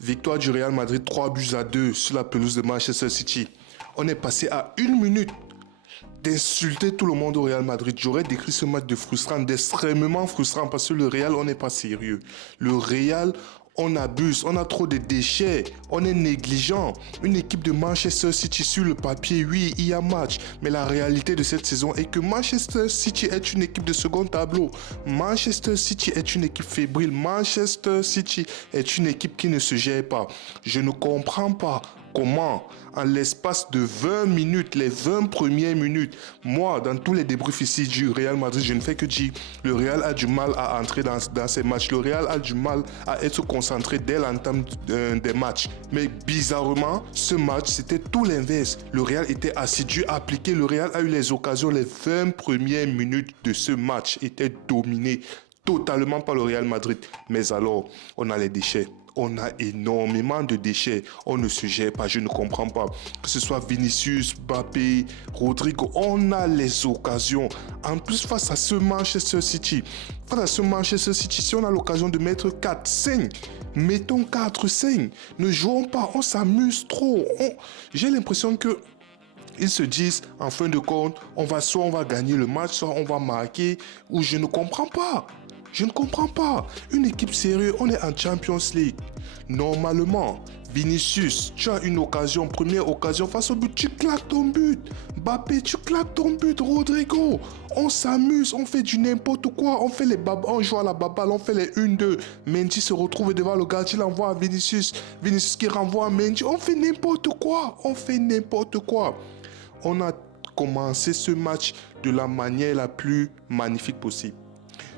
Victoire du Real Madrid 3 buts à 2 sur la pelouse de Manchester City. On est passé à 1 minute d'insulter tout le monde au Real Madrid. J'aurais décrit ce match de frustrant, d'extrêmement frustrant parce que le Real, on n'est pas sérieux. Le Real, on abuse, on a trop de déchets, on est négligent. Une équipe de Manchester City sur le papier, oui, il y a match. Mais la réalité de cette saison est que Manchester City est une équipe de second tableau. Manchester City est une équipe fébrile. Manchester City est une équipe qui ne se gère pas. Je ne comprends pas comment, en l'espace de 20 minutes, les 20 premières minutes, moi, dans tous les débriefs ici du Real Madrid, je ne fais que dire, le Real a du mal à entrer dans ces matchs. Le Real a du mal à être concentré dès l'entame des matchs. Mais bizarrement, ce match, c'était tout l'inverse. Le Real était assidu à appliquer. Le Real a eu les occasions. Les 20 premières minutes de ce match étaient dominées totalement par le Real Madrid. Mais alors, on a les déchets. On a énormément de déchets. On ne se gère pas, je ne comprends pas. Que ce soit Vinicius, Mbappé, Rodrigo, on a les occasions. En plus, face à ce Manchester City, si on a l'occasion de mettre 4, 5, mettons 4, 5. Ne jouons pas, on s'amuse trop. J'ai l'impression que ils se disent, en fin de compte, soit on va gagner le match, soit on va marquer, ou je ne comprends pas. Je ne comprends pas. Une équipe sérieuse, on est en Champions League. Normalement, Vinicius, tu as une occasion, première occasion face au but, tu claques ton but. Mbappé, tu claques ton but. Rodrigo, on s'amuse, on fait du n'importe quoi. On fait on joue à la baballe, on fait les 1-2. Mendy se retrouve devant le gardien, il envoie à Vinicius. Vinicius qui renvoie à Mendy. On fait n'importe quoi. On a commencé ce match de la manière la plus magnifique possible.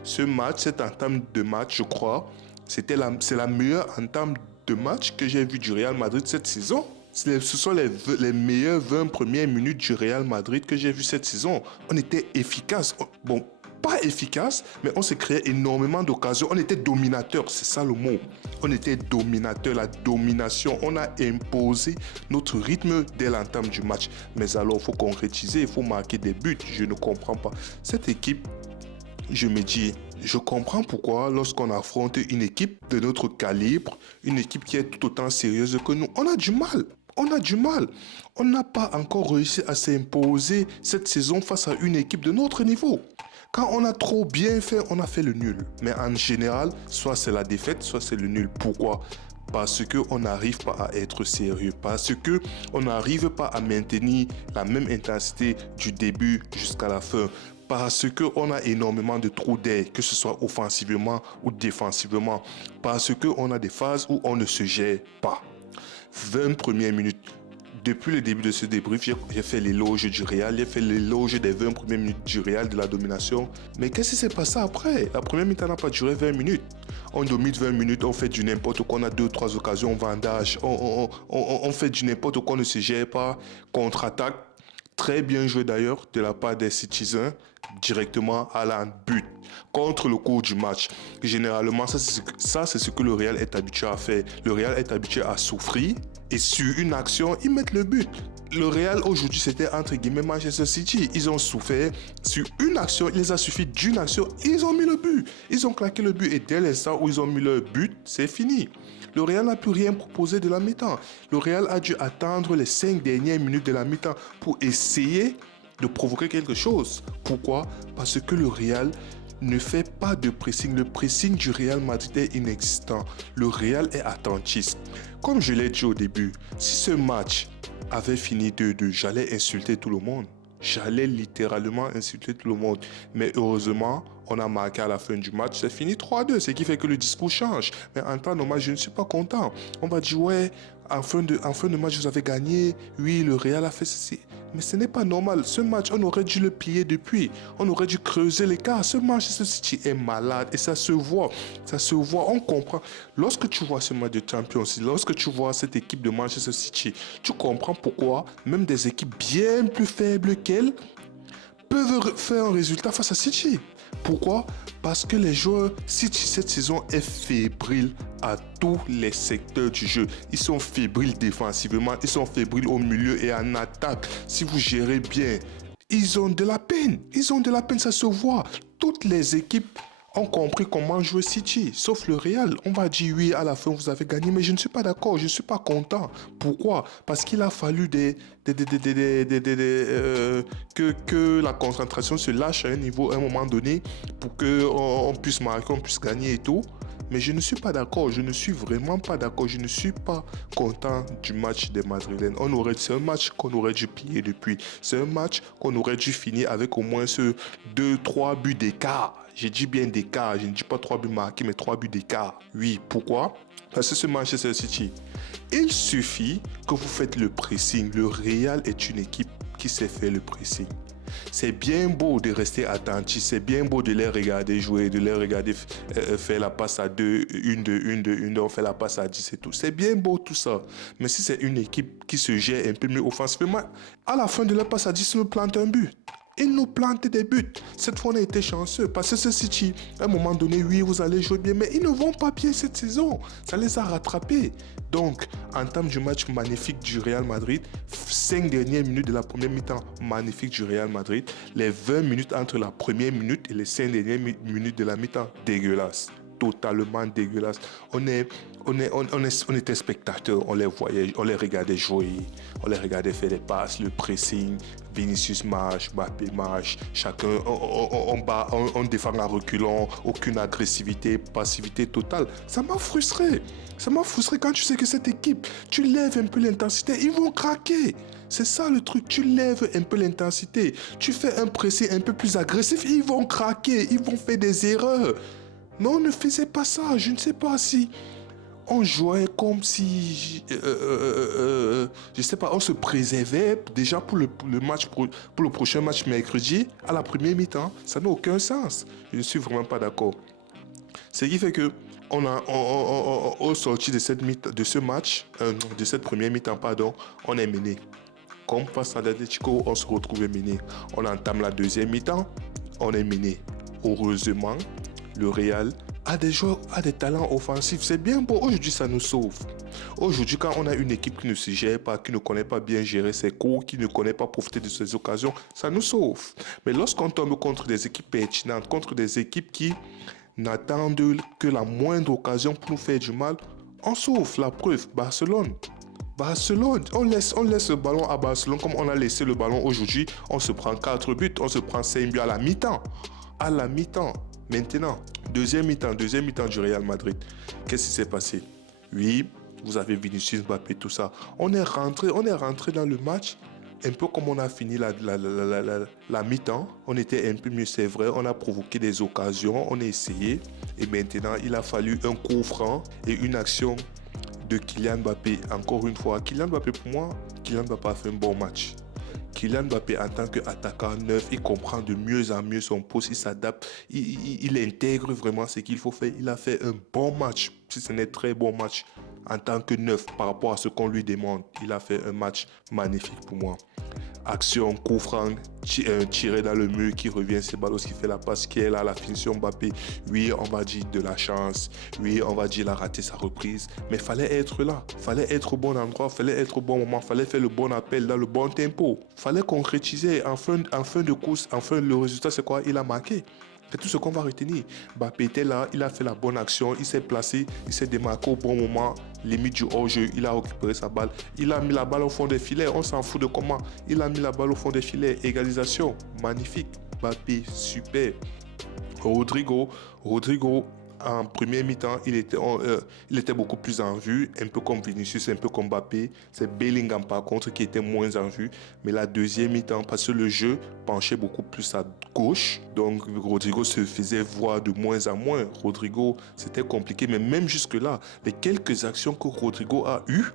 Ce match, cette entame de match, je crois, c'est la meilleure entame de match que j'ai vue du Real Madrid cette saison. Ce sont les meilleures 20 premières minutes du Real Madrid que j'ai vues cette saison. On était efficace. Bon, pas efficace, mais on s'est créé énormément d'occasions. On était dominateur, c'est ça le mot. On était dominateur, la domination. On a imposé notre rythme dès l'entame du match. Mais alors, il faut concrétiser, il faut marquer des buts. Je ne comprends pas. Cette équipe, je me dis, je comprends pourquoi lorsqu'on affronte une équipe de notre calibre, une équipe qui est tout autant sérieuse que nous, on a du mal. On n'a pas encore réussi à s'imposer cette saison face à une équipe de notre niveau. Quand on a trop bien fait, on a fait le nul. Mais en général, soit c'est la défaite, soit c'est le nul. Pourquoi ? Parce qu'on n'arrive pas à être sérieux, parce qu'on n'arrive pas à maintenir la même intensité du début jusqu'à la fin, parce qu'on a énormément de trous d'air, que ce soit offensivement ou défensivement, parce qu'on a des phases où on ne se gère pas. 20 premières minutes. Depuis le début de ce débrief, j'ai fait l'éloge du Real, j'ai fait l'éloge des 20 premières minutes du Real, de la domination. Mais qu'est-ce qui s'est passé après ? La première mi-temps n'a pas duré 20 minutes. On domine 20 minutes, on fait du n'importe quoi, on a 2-3 occasions, on vendage, on fait du n'importe quoi, on ne se gère pas, contre-attaque. Très bien joué d'ailleurs de la part des Citizens, directement à la but, contre le cours du match. Généralement, ça c'est ce que le Real est habitué à faire. Le Real est habitué à souffrir et sur une action, ils mettent le but. Le Real aujourd'hui, c'était entre guillemets Manchester City. Ils ont souffert sur une action, il les a suffi d'une action, ils ont mis le but. Ils ont claqué le but et dès l'instant où ils ont mis le but, c'est fini. Le Real n'a plus rien proposé de la mi-temps. Le Real a dû attendre les 5 dernières minutes de la mi-temps pour essayer de provoquer quelque chose. Pourquoi ? Parce que le Real ne fait pas de pressing. Le pressing du Real Madrid est inexistant. Le Real est attentiste. Comme je l'ai dit au début, si ce match avait fini 2-2, j'allais insulter tout le monde. J'allais littéralement insulter tout le monde. Mais heureusement, on a marqué à la fin du match. C'est fini 3-2, ce qui fait que le discours change. Mais en temps normal, je ne suis pas content. On va dire, ouais, en fin de match, vous avez gagné. Oui, le Real a fait ceci. Mais ce n'est pas normal. Ce match, on aurait dû le plier depuis. On aurait dû creuser l'écart. Ce match, ce City est malade. Et ça se voit. Ça se voit. On comprend. Lorsque tu vois ce match de Champions League, lorsque tu vois cette équipe de Manchester City, tu comprends pourquoi même des équipes bien plus faibles qu'elles peuvent faire un résultat face à City. Pourquoi ? Parce que les joueurs City cette saison est fébrile à tous les secteurs du jeu. Ils sont fébriles défensivement, ils sont fébriles au milieu et en attaque. Si vous gérez bien, ils ont de la peine. Ça se voit. Toutes les équipes ont compris comment jouer City, sauf le Real. On va dire oui, à la fin vous avez gagné, mais je ne suis pas d'accord, je ne suis pas content. Pourquoi? Parce qu'il a fallu que la concentration se lâche à un niveau, à un moment donné, pour qu'on puisse marquer, on puisse gagner et tout. Mais je ne suis pas d'accord, je ne suis vraiment pas d'accord, je ne suis pas content du match des Madrilènes. C'est un match qu'on aurait dû plier depuis. C'est un match qu'on aurait dû finir avec au moins ce 2-3 buts d'écart. J'ai dit bien d'écart, je ne dis pas 3 buts marqués, mais 3 buts d'écart. Oui, pourquoi? Parce que ce Manchester City, il suffit que vous faites le pressing. Le Real est une équipe qui sait faire le pressing. C'est bien beau de rester attentif, c'est bien beau de les regarder jouer, de les regarder faire la passe à 2, une, on fait la passe à 10 et tout. C'est bien beau tout ça. Mais si c'est une équipe qui se gère un peu mieux offensivement, à la fin de la passe à 10, ils nous plantent un but. Ils nous plantent des buts. Cette fois, on a été chanceux parce que ce City, à un moment donné, oui, vous allez jouer bien, mais ils ne vont pas bien cette saison. Ça les a rattrapés. Donc, en termes du match magnifique du Real Madrid, 5 dernières minutes de la première mi-temps magnifique du Real Madrid, les 20 minutes entre la première minute et les 5 dernières minutes de la mi-temps, dégueulasse. Totalement dégueulasse. On était spectateurs, on les voyait, on les regardait jouer, on les regardait faire des passes, le pressing, Vinicius marche, Mbappé marche, chacun, on défend en reculant, aucune agressivité, passivité totale. Ça m'a frustré. Ça m'a frustré quand tu sais que cette équipe, tu lèves un peu l'intensité, ils vont craquer. C'est ça le truc, tu lèves un peu l'intensité, tu fais un pressing un peu plus agressif, ils vont craquer, ils vont faire des erreurs. Non, on ne faisait pas ça. Je ne sais pas si on jouait comme si, je sais pas, on se préservait déjà pour le prochain match mercredi à la première mi-temps. Ça n'a aucun sens. Je ne suis vraiment pas d'accord. Ce qui fait que au sorti de ce match, de cette première mi-temps, pardon, on est mené. Comme face à l'Atlético, on se retrouve mené. On entame la deuxième mi-temps, on est mené. Heureusement, le Real a des joueurs, a des talents offensifs. C'est bien beau. Aujourd'hui, ça nous sauve. Aujourd'hui, quand on a une équipe qui ne se gère pas, qui ne connaît pas bien gérer ses cours, qui ne connaît pas profiter de ses occasions, ça nous sauve. Mais lorsqu'on tombe contre des équipes pertinentes, contre des équipes qui n'attendent que la moindre occasion pour nous faire du mal, on sauve. La preuve, Barcelone. Barcelone, on laisse le ballon à Barcelone comme on a laissé le ballon aujourd'hui. On se prend 4 buts, on se prend 5 buts à la mi-temps. À la mi-temps. Maintenant, deuxième mi-temps du Real Madrid. Qu'est-ce qui s'est passé? Oui, vous avez Vinicius, Mbappé, tout ça. On est rentré dans le match un peu comme on a fini la mi-temps. On était un peu mieux, c'est vrai. On a provoqué des occasions, on a essayé. Et maintenant, il a fallu un coup franc et une action de Kylian Mbappé. Encore une fois, Kylian Mbappé, pour moi, Kylian Mbappé a fait un bon match. Kylian Mbappé, en tant qu'attaquant neuf, il comprend de mieux en mieux son poste, il s'adapte, il intègre vraiment ce qu'il faut faire. Il a fait un bon match, si ce n'est très bon match, en tant que neuf par rapport à ce qu'on lui demande. Il a fait un match magnifique pour moi. Action, coup franc, tiré dans le mur, qui revient, c'est Balos qui fait la passe, qui est là, la finition Mbappé. Oui, on va dire de la chance. Oui, on va dire il a raté sa reprise. Mais fallait être là, fallait être au bon endroit, fallait être au bon moment, fallait faire le bon appel dans le bon tempo. Fallait concrétiser en fin de course, enfin le résultat c'est quoi? Il a marqué. C'est tout ce qu'on va retenir. Mbappé était là, il a fait la bonne action, il s'est placé, il s'est démarqué au bon moment, limite du hors-jeu, il a récupéré sa balle, il a mis la balle au fond des filets, on s'en fout de comment, il a mis la balle au fond des filets, égalisation, magnifique, Mbappé, super. Rodrigo, en première mi-temps, il était beaucoup plus en vue, un peu comme Vinicius, un peu comme Mbappé. C'est Bellingham par contre qui était moins en vue. Mais la deuxième mi-temps, parce que le jeu penchait beaucoup plus à gauche, donc Rodrigo se faisait voir de moins en moins. Rodrigo, c'était compliqué, mais même jusque-là, les quelques actions que Rodrigo a eues,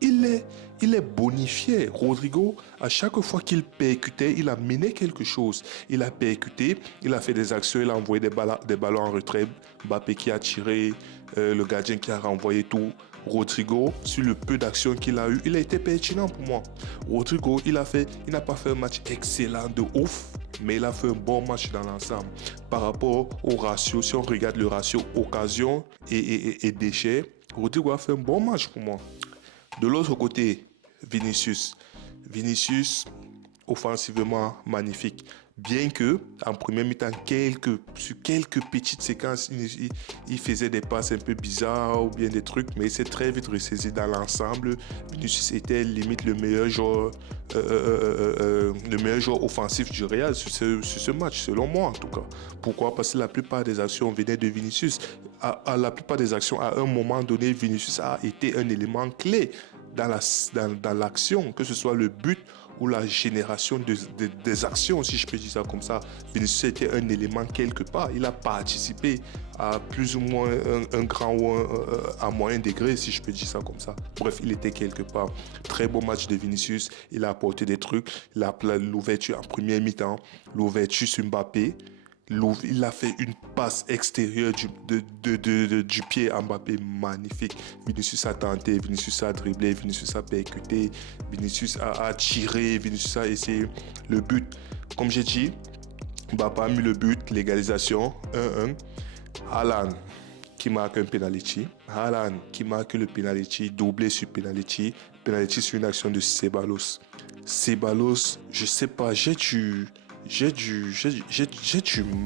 il est bonifié. Rodrigo, à chaque fois qu'il percutait, il a mené quelque chose. Il a percuté, il a fait des actions, il a envoyé des ballons en retrait. Mbappé qui a tiré, le gardien qui a renvoyé tout. Rodrigo, sur le peu d'actions qu'il a eu, il a été pertinent pour moi. Rodrigo, il n'a pas fait un match excellent de ouf, mais il a fait un bon match dans l'ensemble. Par rapport au ratio, si on regarde le ratio occasion et déchets, Rodrigo a fait un bon match pour moi. De l'autre côté, Vinicius, offensivement magnifique. Bien que, en première mi-temps, sur quelques petites séquences, il faisait des passes un peu bizarres ou bien des trucs, mais il s'est très vite ressaisi dans l'ensemble. Vinicius était limite le meilleur joueur offensif du Real sur ce match, selon moi en tout cas. Pourquoi? Parce que la plupart des actions venaient de Vinicius. À la plupart des actions, à un moment donné, Vinicius a été un élément clé dans l'action, que ce soit le but ou la génération des actions, si je peux dire ça comme ça. Vinicius était un élément quelque part. Il a participé à plus ou moins un grand ou à moyen degré, si je peux dire ça comme ça. Bref, il était quelque part. Très beau match de Vinicius. Il a apporté des trucs. Il a l'ouverture en première mi-temps, l'ouverture sur Mbappé. Il a fait une passe extérieure du pied à Mbappé magnifique. Vinicius a tenté, Vinicius a dribblé, Vinicius a percuté, Vinicius a tiré, Vinicius a essayé. Le but, comme j'ai dit, Mbappé a mis le but, l'égalisation, 1-1. Haaland qui marque un penalty. Haaland qui marque le penalty, doublé sur penalty. Penalty sur une action de Ceballos. Ceballos, je sais pas, j'ai du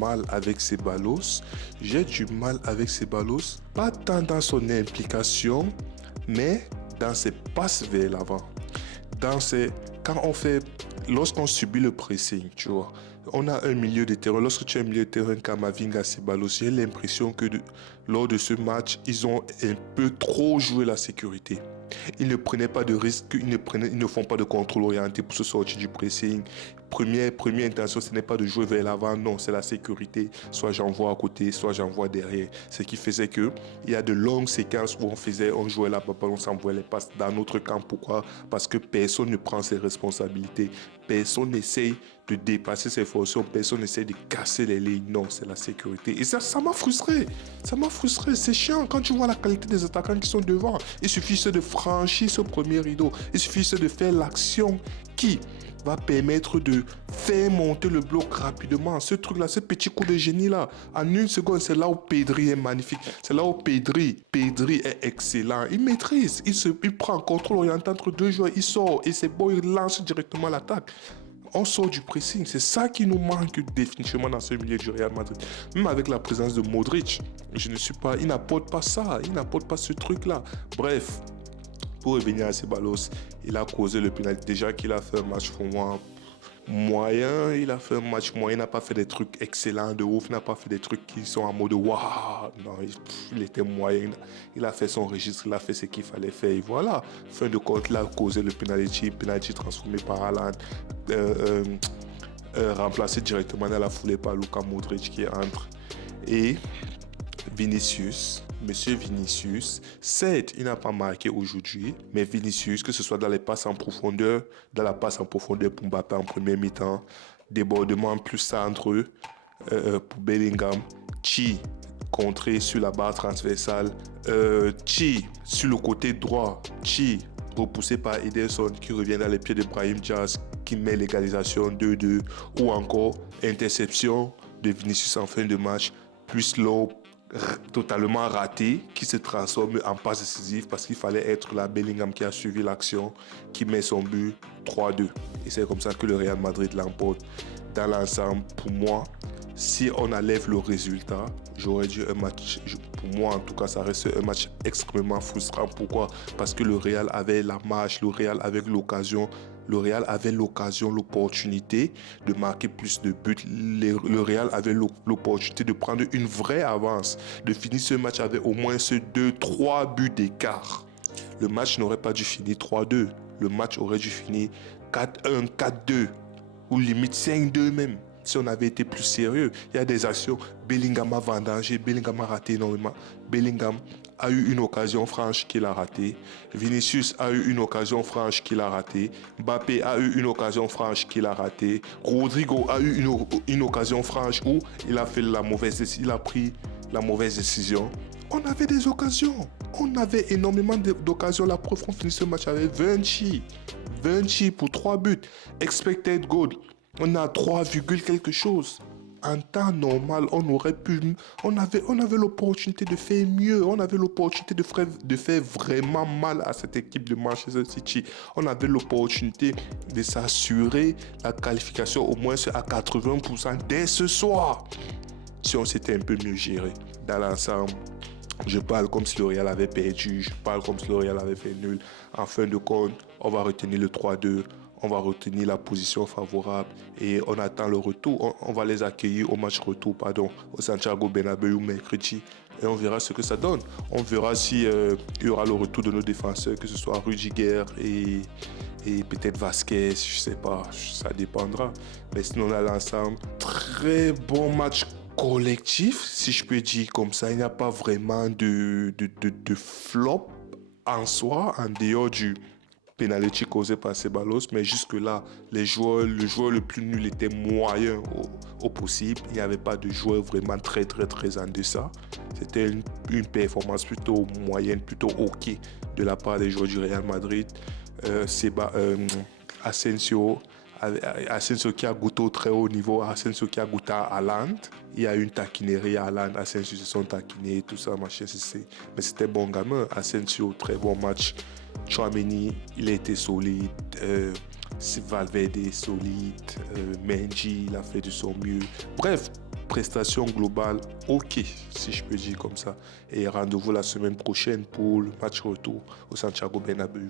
mal avec Ceballos. J'ai du mal avec Ceballos. Pas tant dans son implication, mais dans ses passes vers l'avant. Lorsqu'on subit le pressing, tu vois, on a un milieu de terrain. Lorsque tu as un milieu de terrain Camavinga, Ceballos, j'ai l'impression que lors de ce match, ils ont un peu trop joué la sécurité. Ils ne prenaient pas de risques, ils ne font pas de contrôle orienté pour se sortir du pressing. Première intention, ce n'est pas de jouer vers l'avant, non, c'est la sécurité. Soit j'envoie à côté, soit j'envoie derrière. Ce qui faisait que il y a de longues séquences où on jouait là-bas, on s'envoyait les passes dans notre camp. Pourquoi? Parce que personne ne prend ses responsabilités. Personne n'essaye de dépasser ses fonctions, personne n'essaie de casser les lignes. Non, c'est la sécurité. Et ça m'a frustré. Ça m'a frustré. C'est chiant quand tu vois la qualité des attaquants qui sont devant. Il suffit de franchir ce premier rideau. Il suffit de faire l'action qui va permettre de faire monter le bloc rapidement. Ce truc-là, ce petit coup de génie-là, en une seconde, c'est là où Pedri est magnifique. C'est là où Pedri est excellent. Il maîtrise. Il prend un contrôle orienté entre deux joueurs. Il sort et c'est bon, il lance directement l'attaque. On sort du pressing. C'est ça qui nous manque définitivement dans ce milieu du Real Madrid. Même avec la présence de Modric, il n'apporte pas ça. Il n'apporte pas ce truc-là. Bref, pour revenir à Ceballos, il a causé le pénalty. Déjà qu'il a fait un match pour moi moyen, il n'a pas fait des trucs excellents de ouf, il n'a pas fait des trucs qui sont en mode waouh. Non, il était moyen. Il a fait son registre, il a fait ce qu'il fallait faire. Et voilà, fin de compte, il a causé le penalty transformé par Haaland, remplacé directement dans la foulée par Luka Modric qui entre. Et Monsieur Vinicius, certes, il n'a pas marqué aujourd'hui, mais Vinicius, que ce soit dans la passe en profondeur pour Mbappé en première mi-temps, débordement plus centre pour Bellingham, Chi contré sur la barre transversale, Chi sur le côté droit, Chi repoussé par Ederson qui revient dans les pieds de Brahim Diaz qui met l'égalisation 2-2, ou encore interception de Vinicius en fin de match, plus l'eau totalement raté qui se transforme en passe décisive parce qu'il fallait être la Bellingham qui a suivi l'action, qui met son but 3-2. Et c'est comme ça que le Real Madrid l'emporte. Dans l'ensemble, pour moi, si on enlève le résultat, j'aurais dit un match, pour moi en tout cas, ça reste un match extrêmement frustrant. Pourquoi? Parce que le Real avait la marge, le Real avait l'occasion, l'opportunité de marquer plus de buts. Le Real avait l'opportunité de prendre une vraie avance, de finir ce match avec au moins ce 2-3 buts d'écart. Le match n'aurait pas dû finir 3-2. Le match aurait dû finir 4-1, 4-2 ou limite 5-2 même. Si on avait été plus sérieux, il y a des actions. Bellingham a vendangé, Bellingham a raté énormément. Bellingham a eu une occasion franche qu'il a ratée. Vinicius a eu une occasion franche qu'il a ratée. Mbappé a eu une occasion franche qu'il a ratée. Rodrigo a eu une occasion franche où il a pris la mauvaise décision. On avait des occasions. On avait énormément d'occasions. La preuve, on finit ce match avec 20 pour 3 buts. Expected goal. On a 3, quelque chose. en temps normal, on avait l'opportunité de faire mieux. On avait l'opportunité de faire vraiment mal à cette équipe de Manchester City. On avait l'opportunité de s'assurer la qualification au moins à 80% dès ce soir. Si on s'était un peu mieux géré dans l'ensemble. Je parle comme si le Real avait perdu, je parle comme si le Real avait fait nul. En fin de compte, on va retenir le 3-2, on va retenir la position favorable et on attend le retour. On va les accueillir au match retour, au Santiago Bernabéu mercredi. Et on verra ce que ça donne. On verra si il y aura le retour de nos défenseurs, que ce soit Rudiger et peut-être Vasquez, je sais pas, ça dépendra. Mais sinon, on a l'ensemble. Très bon match collectif, si je peux dire comme ça. Il n'y a pas vraiment de flop en soi, en dehors du penalty causé par Ceballos, mais jusque-là, le joueur le plus nul était moyen au possible. Il n'y avait pas de joueur vraiment très en deçà. C'était une performance plutôt moyenne, plutôt ok de la part des joueurs du Real Madrid. Asensio qui a goûté au très haut niveau, Asensio qui a goûté à Haaland. Il y a eu une taquinerie à Haaland, Asensio se sont taquinés, tout ça, machin, mais c'était bon gamin. Asensio, très bon match. Tchouaméni, il a été solide. Valverde, solide. Mendy, il a fait de son mieux. Bref, prestation globale, ok, si je peux dire comme ça. Et rendez-vous la semaine prochaine pour le match retour au Santiago Bernabéu.